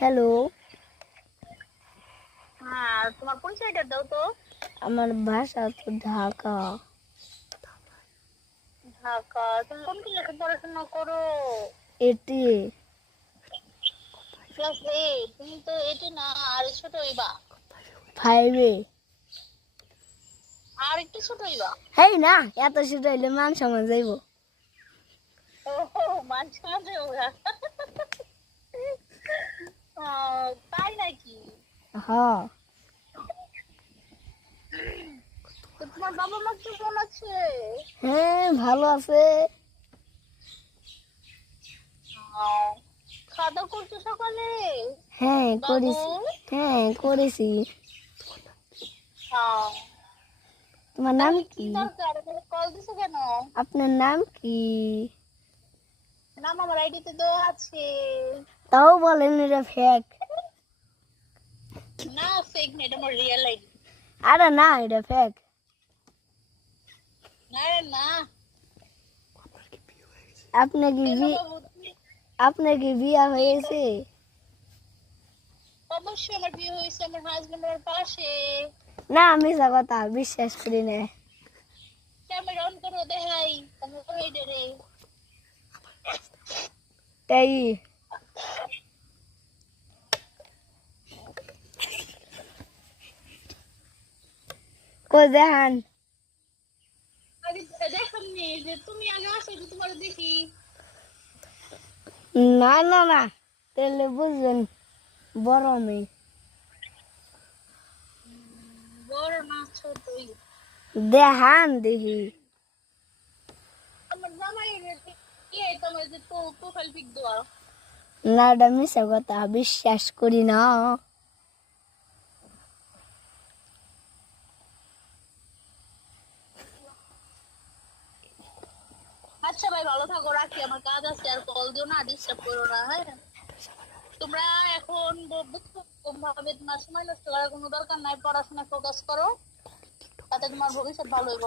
Hello. হ্যাঁ, তোমার পরিচয়টা দাও তো। আমার বাসা তো ঢাকা। ঢাকা। তুমি কোন ক্লাসে পড়াশোনা করো? এটি ক্লাস 8। তুমি তো এটি না, আর ছোট হইবা। 5-এ। আর একটু ছোট হইবা। হেই না, এত ছোট হইলে মান সমান যাইব। ও, মাঝে মাঝে ওরা। তাই নাকি? হ্যাঁ। তো তোমার বাবা মা কেমন আছে? হ্যাঁ, ভালো আছে। খাওয়া দাওয়া করছো সকালে? হ্যাঁ বাবু। করেছি। হ্যাঁ করেছি। হ্যাঁ। তোমার নাম তাহলে কি কি? দরকার, কল দিছো কেন? আপনার নাম কি? নাম আমার আইডিতে দেওয়া আছে। তাও বলেন এটা ফেক। না, ফেক না, এটা আমার রিয়েল আইডি। আরে না, এটা ফেক। না না। আপনার কি কেন বাবু তুমি? আপনার কি বিয়া হয়েছে? অবশ্যই আমার বিয়ে হয়েছে, আমার হাজবেন্ড আমার পাশে। না, আমি যা কথা বিশ্বাস করি না। ক্যামেরা অন করো, দেখাই আমার রে। তাই কই দেখান। আগে দেখাননি যে তুমি আগে আসো, তো তোমার দেখি। না না না, তাহলে বুঝবেন বড় মেয়ে। বড় না ছোটই? দেখান দেখি। আমার জামাই কি তোমার যে তো প্রোফাইল পিক দেওয়া। না, এটা মিশা কথা, বিশ্বাস করি না। আচ্ছা ভাই, ভালো থাকো, রাখি, আমার কাজ আছে, আর কল দিও না, ডিস্টার্ব করো না। হ্যাঁ, তোমরা এখন ভাবে তোমার সময় নষ্ট করার কোনো দরকার নাই, পড়াশোনা ফোকাস করো, তাতে তোমার ভবিষ্যৎ ভালো হইব।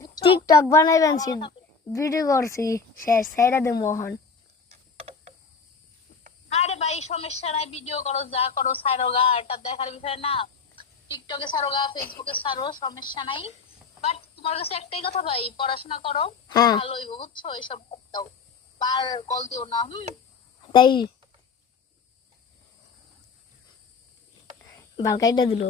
বুঝছো? টিকটক বানাইবেন, ভালো থাকো। ভিডিও করছি, শেষ সাইডা দে মোহন। আরে ভাই, সমস্যা নাই, ভিডিও করো, যা করো, ছাড়োগা, এটা দেখার বিষয় না। টিকটকে ছাড়োগা, ফেসবুকে ছাড়ো, সমস্যা নাই। বাট তোমার কাছে একটাই কথা ভাই, পড়াশোনা করো, হ্যাঁ ভালো হইব, বুঝছো? এইসব দাও, বার কল দিও না। তাই বালকাইটা দিল।